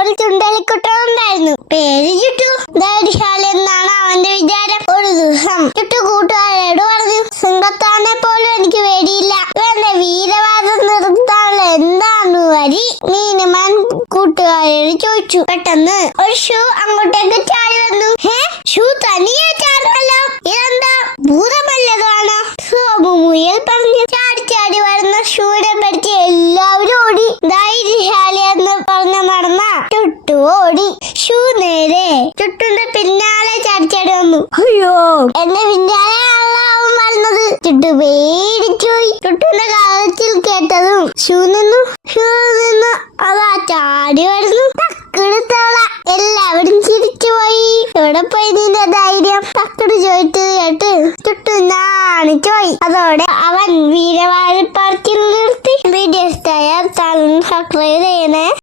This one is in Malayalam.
ഒരു ചുണ്ടലിക്കുട്ടനുണ്ടായിരുന്നു. പേര് ചുട്ടു. ധൈര്യശാലി എന്നാണ് അവന്റെ വിചാരം. ഒരു ദിവസം ചുട്ടു കൂട്ടുകാരോട് പറഞ്ഞു, സിംഹത്താനെ പോലും എനിക്ക് പേടിയില്ല. ഇവന്റെ വീരവാദം നിർത്താനുള്ള എന്താണ് വഴി? മീനുമാൻ കൂട്ടുകാരോട് ചോദിച്ചു. പെട്ടെന്ന് ഒരു ഷൂ അങ്ങോട്ടേക്ക് ചാടി വന്നു. ഷൂ തനിയെ ചാടുന്നല്ലോ, ഇതെന്താ ഭൂതമല്ലതാണോ? സോമു മുയൽ പറഞ്ഞു. ചാടി ചാടി വരുന്ന ഷൂനെ പഠിച്ച് എല്ലാവരും ഓടി. ധൈര്യശാലി എന്ന് പറഞ്ഞ നടന്ന ചുട്ടു ഓടി. ഷൂ നേരെ ചുട്ടുന്റെ പിന്നാലെ ചാടി ചാടി വന്നു. അയ്യോ, എന്റെ പിന്നാലെയാണല്ലോ അവൻ വരുന്നത്. ചുട്ടു പേടിച്ചുപോയി. ചുട്ടുന്റെ കാലത്തിൽ കേട്ടതും ഷൂ നിന്നു. അതാ ചാടി വരുന്നു. തക്കെടുത്തവള. എല്ലാവരും ചിരിച്ചുപോയി. എവിടെ പോയി നിന്റെ ധൈര്യം? തക്കട് ചോദിച്ചു കേട്ട് ചുട്ടു നാണിച്ചുപോയി. അതോടെ അവൻ വീരവാദം